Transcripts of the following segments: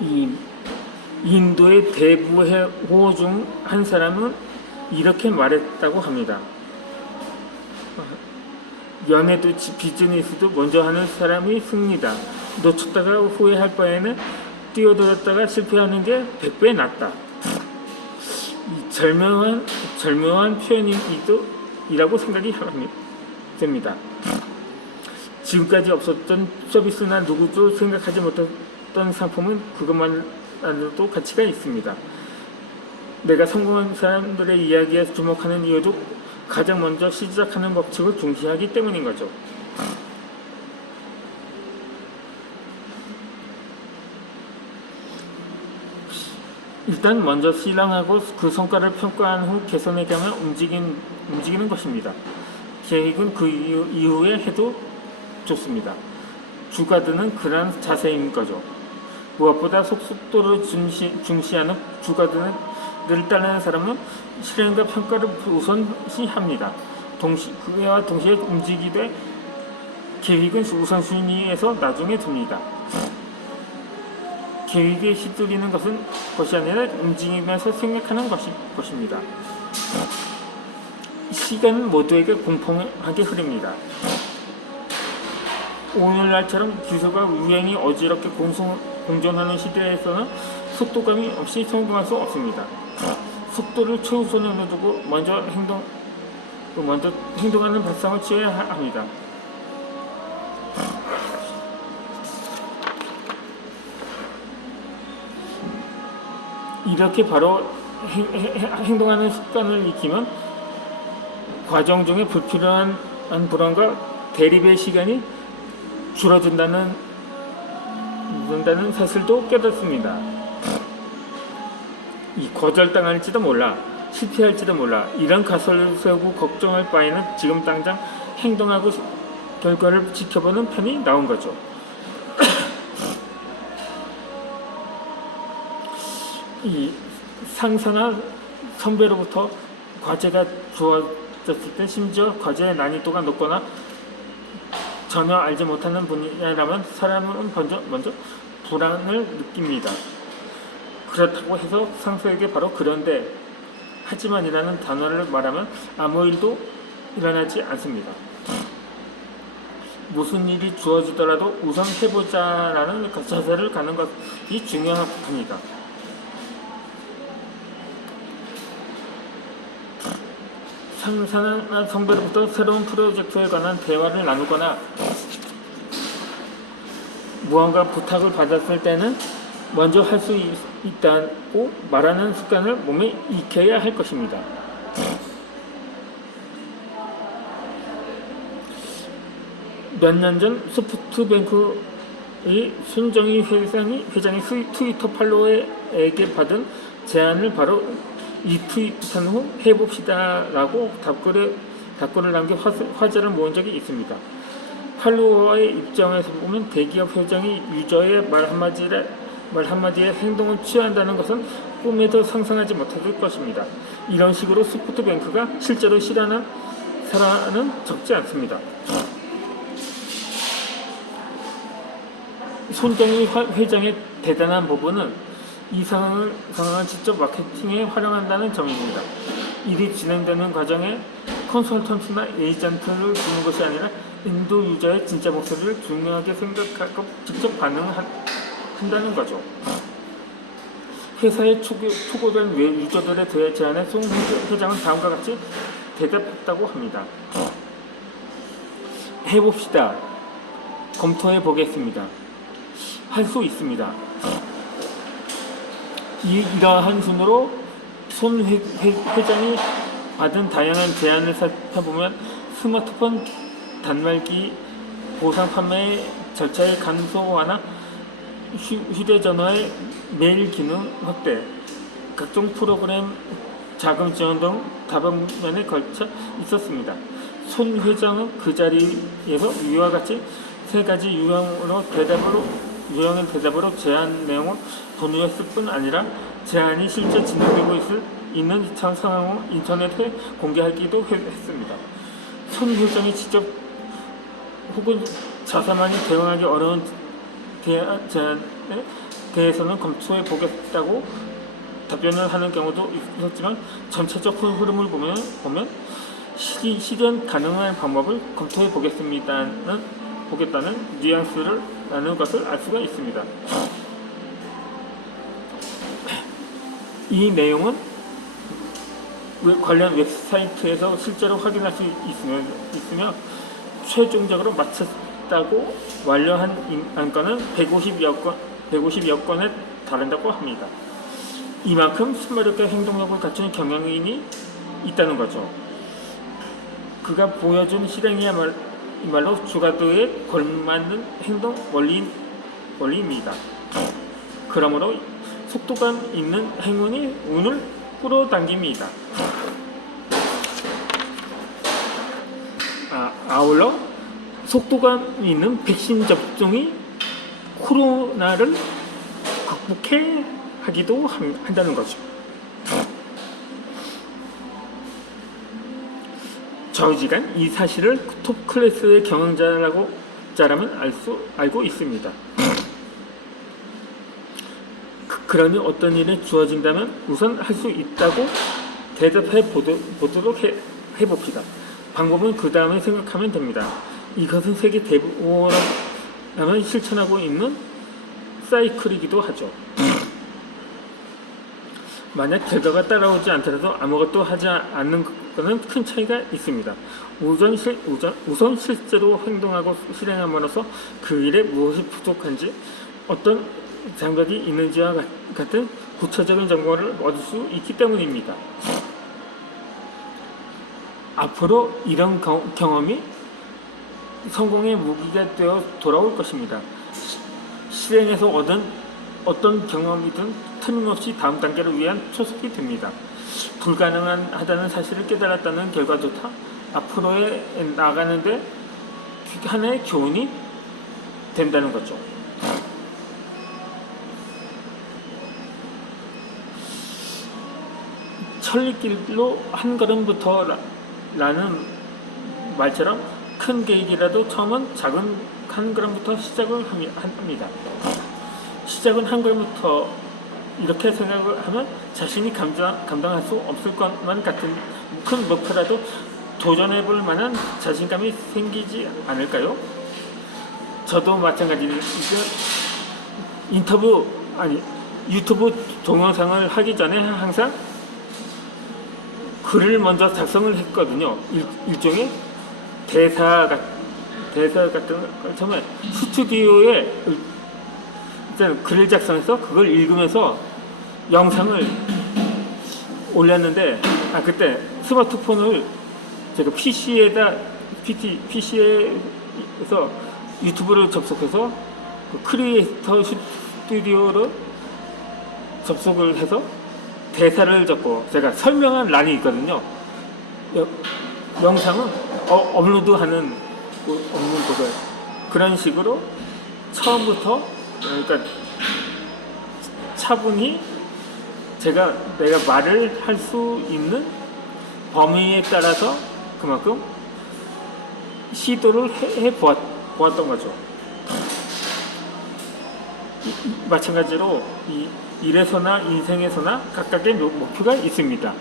이 인도의 대부의 호호 중 한 사람은 이렇게 말했다고 합니다. 연애도 비즈니스도 먼저 하는 사람이 승리다. 놓쳤다가 후회할 바에는 뛰어들었다가 실패하는 게 100배 낫다. 이 절묘한 표현이라고 생각이 됩니다. 지금까지 없었던 서비스나 누구도 생각하지 못했던 상품은 그것만으로도 가치가 있습니다. 내가 성공한 사람들의 이야기에 주목하는 이유도 가장 먼저 시작하는 법칙을 중시하기 때문인 거죠. 일단 먼저 실행하고 그 성과를 평가한 후 개선해 가며 움직이는 것입니다. 계획은 그 이후에 해도 좋습니다. 주가드는 그런 자세인 거죠. 무엇보다 속도를 중시하는 주가드를 따르는 사람은 실행과 평가를 우선시합니다. 그와 동시에 움직이되 계획은 우선순위에서 나중에 둡니다. 계획에 휘둘리는 것이 아니라 움직이면서 생각하는 것입니다. 시간은 모두에게 공평하게 흐릅니다. 오늘날처럼 기술과 유행이 어지럽게 공존하는 시대에서는 속도감이 없이 성공할 수 없습니다. 속도를 최우선으로 두고 먼저 행동하는 발상을 취해야 합니다. 이렇게 바로 행동하는 습관을 익히면 과정 중에 불필요한 불안과 대립의 시간이 줄어든다는 사실도 깨닫습니다. 거절당할지도 몰라, 실패할지도 몰라, 이런 가설을 세우고 걱정할 바에는 지금 당장 행동하고 결과를 지켜보는 편이 나은 거죠. 이 상사나 선배로부터 과제가 주어졌을 때, 심지어 과제의 난이도가 높거나 전혀 알지 못하는 분야라면 사람은 먼저 불안을 느낍니다. 그렇다고 해서 상사에게 바로 그런데 하지만이라는 단어를 말하면 아무 일도 일어나지 않습니다. 무슨 일이 주어지더라도 우선 해보자라는 자세를 갖는 것이 중요합니다. 상사나 선배로부터 새로운 프로젝트에 관한 대화를 나누거나 무언가 부탁을 받았을 때는 먼저 할 수 있다고 말하는 습관을 몸에 익혀야 할 것입니다. 몇 년 전 소프트뱅크의 손정희 회장이 트위터 팔로워에게 받은 제안을 바로 리트윗한 후 해봅시다라고 답글을 남겨 화제를 모은 적이 있습니다. 팔로워의 입장에서 보면 대기업 회장이 유저의 말 한마디에 행동을 취한다는 것은 꿈에도 상상하지 못할 것입니다. 이런 식으로 소프트뱅크가 실제로 실현한 사람은 적지 않습니다. 손정희 회장의 대단한 부분은 이 상황을 직접 마케팅에 활용한다는 점입니다. 일이 진행되는 과정에 컨설턴트나 에이전트를 두는 것이 아니라 인도 유저의 진짜 목소리를 중요하게 생각하고 직접 반응한다는 거죠. 회사에 초고된 유저들의 제안에 송 회장은 다음과 같이 대답했다고 합니다. 해봅시다. 검토해 보겠습니다. 할 수 있습니다. 이러한 순으로 손 회장이 받은 다양한 제안을 살펴보면 스마트폰 단말기 보상 판매 절차의 간소화나 휴대전화의 메일 기능 확대, 각종 프로그램 자금 지원 등 다방면에 걸쳐 있었습니다. 손 회장은 그 자리에서 위와 같이 세 가지 유형의 대답으로 제안 내용을 공유했을 뿐 아니라 제안이 실제 진행되고 있는 상황을 인터넷에 공개하기도 했습니다. 손 회장이 직접 혹은 자사만이 대응하기 어려운 제안에 대해서는 검토해 보겠다고 답변을 하는 경우도 있었지만, 전체적 흐름을 보면 실현 가능한 방법을 검토해 보겠다는 뉘앙스를 나누는 것을 알 수가 있습니다. 이 내용은 관련 웹사이트에서 실제로 확인할 수 있으며 최종적으로 마쳤다고 완료한 안건은 150여 건에 달한다고 합니다. 이만큼 순발력과 행동력을 갖춘 경영인이 있다는 거죠. 그가 보여준 실행이야말로 주가도에 걸맞는 행동 원리입니다. 그러므로 속도감 있는 행운이 운을 끌어당깁니다. 아울러 속도감 있는 백신 접종이 코로나를 극복해 하기도 한다는 거죠. 저지간 이 사실을 톱 클래스의 경영자라면 알고 있습니다. 그러니 어떤 일이 주어진다면 우선 할 수 있다고 대답해 보도록 해봅시다. 방법은 그 다음에 생각하면 됩니다. 이것은 세계 대부분은 실천하고 있는 사이클이기도 하죠. 만약 결과가 따라오지 않더라도 아무것도 하지 않는 것은 큰 차이가 있습니다. 우선 실제로 행동하고 실행함으로써 그 일에 무엇이 부족한지, 어떤 장벽이 있는지와 같은 구체적인 정보를 얻을 수 있기 때문입니다. 앞으로 이런 경험이 성공의 무기가 되어 돌아올 것입니다. 실행에서 얻은 어떤 경험이든 틀림없이 다음 단계를 위한 초석이 됩니다. 불가능하다는 사실을 깨달았다는 결과조차 앞으로에 나가는데 하나의 교훈이 된다는 거죠. 천리길로 한 걸음부터 라는 말처럼 큰 계획이라도 처음은 작은 한 걸음부터 시작을 합니다. 시작은 한 걸음부터 이렇게 생각을 하면 자신이 감당할 수 없을 것만 같은 큰 목표라도 도전해 볼 만한 자신감이 생기지 않을까요? 저도 마찬가지로 유튜브 동영상을 하기 전에 항상 글을 먼저 작성을 했거든요. 일종의 대사 같은 걸 처음에 스튜디오에 일단 글을 작성해서 그걸 읽으면서 영상을 올렸는데, 그때 스마트폰을 제가 PC에서 유튜브를 접속해서 그 크리에이터 스튜디오로 접속을 해서 대사를 적고, 제가 설명한 란이 있거든요. 영상은 업로드하는 걸 그런 식으로 처음부터, 그러니까 차분히 내가 말을 할 수 있는 범위에 따라서 그만큼 시도를 해 보았던 거죠. 마찬가지로 일에서나 인생에서나 각각의 목표가 있습니다.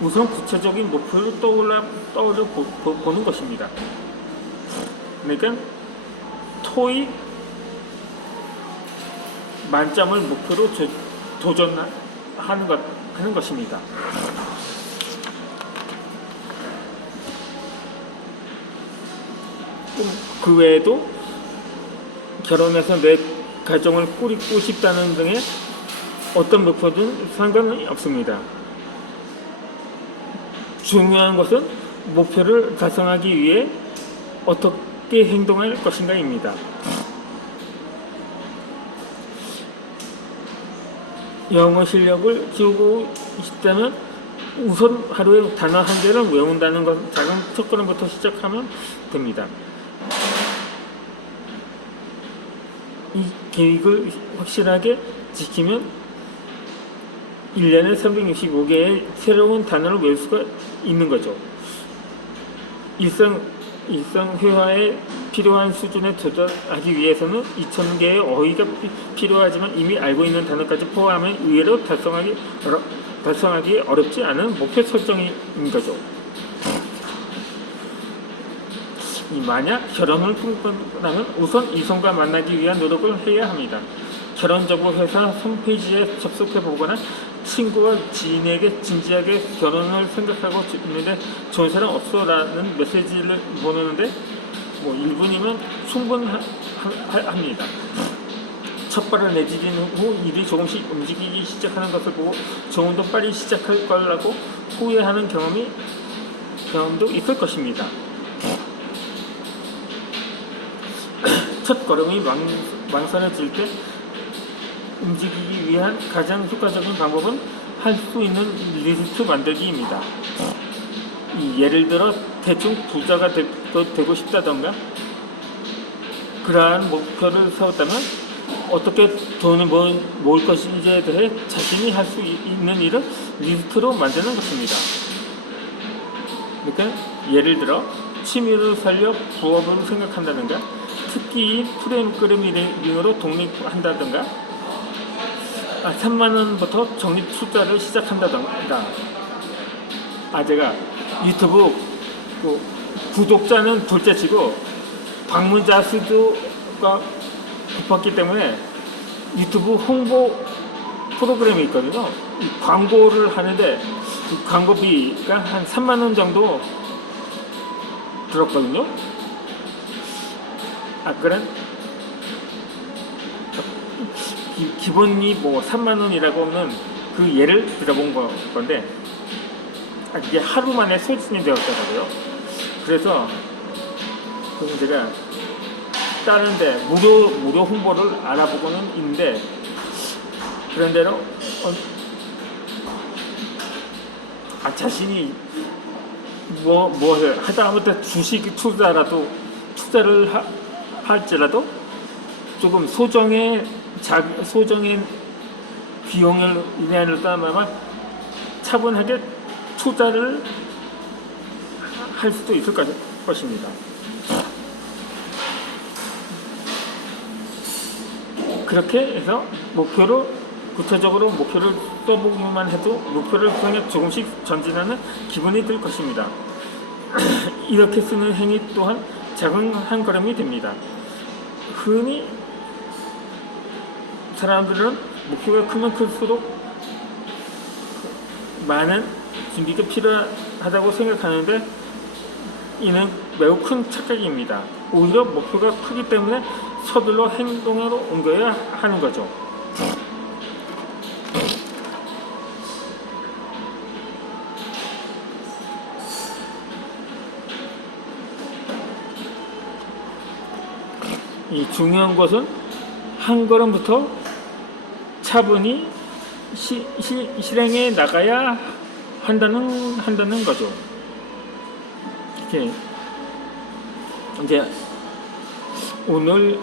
우선 구체적인 목표를 떠올려 보는 것입니다. 그러니까 토익 만점을 목표로 도전하는 것입니다. 그 외에도 결혼해서 내 가정을 꾸리고 싶다는 등의 어떤 목표든 상관이 없습니다. 중요한 것은 목표를 달성하기 위해 어떻게 행동할 것인가입니다. 영어 실력을 키우고 싶다면 우선 하루에 단어 한 개를 외운다는 것, 작은 첫걸음부터 시작하면 됩니다. 이 계획을 확실하게 지키면 1년에 365개의 새로운 단어를 외울 수가 있는 거죠. 일상 회화에 필요한 수준에 도달하기 위해서는 2000개의 어휘가 필요하지만 이미 알고 있는 단어까지 포함하면 의외로 달성하기 어렵지 않은 목표 설정인 거죠. 만약 결혼을 꿈꾼다면 우선 이성과 만나기 위한 노력을 해야 합니다. 결혼정보 회사 홈페이지에 접속해 보거나 친구와 지인에게 진지하게 결혼을 생각하고 있는데 좋은 사람 없어 라는 메시지를 보내는데 1분이면 충분합니다. 첫 발을 내디딘 후 일이 조금씩 움직이기 시작하는 것을 보고 조금 더 빨리 시작할 거라고 후회하는 경험도 있을 것입니다. 첫 걸음이 망설여질 때 움직이기 위한 가장 효과적인 방법은 할 수 있는 리스트 만들기입니다. 예를 들어 대충 부자가 되고 싶다던가 그러한 목표를 세웠다면 어떻게 돈을 모을 것인지에 대해 자신이 할 수 있는 일을 리스트로 만드는 것입니다. 그러니까 예를 들어 취미를 살려 부업을 생각한다든가 특히 프로그래밍으로 독립한다든가 3만원부터 적립 투자를 시작한다든가 제가 유튜브 구독자는 둘째치고 방문자 수가 높았기 때문에 유튜브 홍보 프로그램이 있거든요. 광고를 하는데 광고비가 한 3만원 정도 들었거든요. 그래? 기본이 3만원이라고 하면 그 예를 들어본 건데 이게 하루 만에 소진이 되었더라고요. 그래서 제가 다른 데 무료 홍보를 알아보고는 있는데 그런 대로 자신이 하다못해 주식 투자를 할지라도 조금 소정의 비용을 인하여 따르면 차분하게 투자를 할 수도 있을 것입니다. 그렇게 해서 구체적으로 목표를 써보기만 해도 목표를 향해 조금씩 전진하는 기분이 들 것입니다. 이렇게 쓰는 행위 또한 작은 한 걸음이 됩니다. 흔히 사람들은 목표가 크면 클수록 많은 준비가 필요하다고 생각하는데 이는 매우 큰 착각입니다. 오히려 목표가 크기 때문에 서둘러 행동으로 옮겨야 하는 거죠. 이 중요한 것은 한 걸음부터 차분히 실행해 나가야 한다는 거죠. 이제 오늘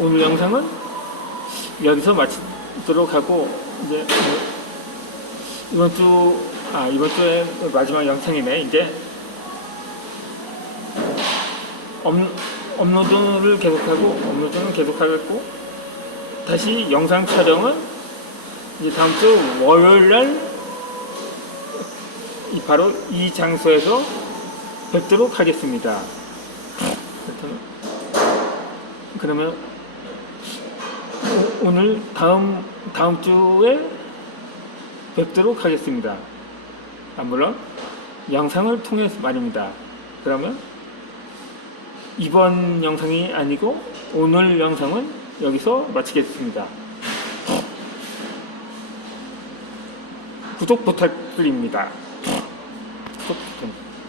영상은 여기서 마치도록 하고 이제 이번 주에 마지막 영상이네. 이제 업로드는 계속하겠고 다시 영상 촬영은 이제 다음 주 월요일날 바로 이 장소에서 뵙도록 하겠습니다. 그러면 오늘 다음 주에 뵙도록 하겠습니다. 물론 영상을 통해서 말입니다. 그러면 이번 영상이 아니고 오늘 영상은 여기서 마치겠습니다. 구독 부탁드립니다. 구독 부탁드립니다.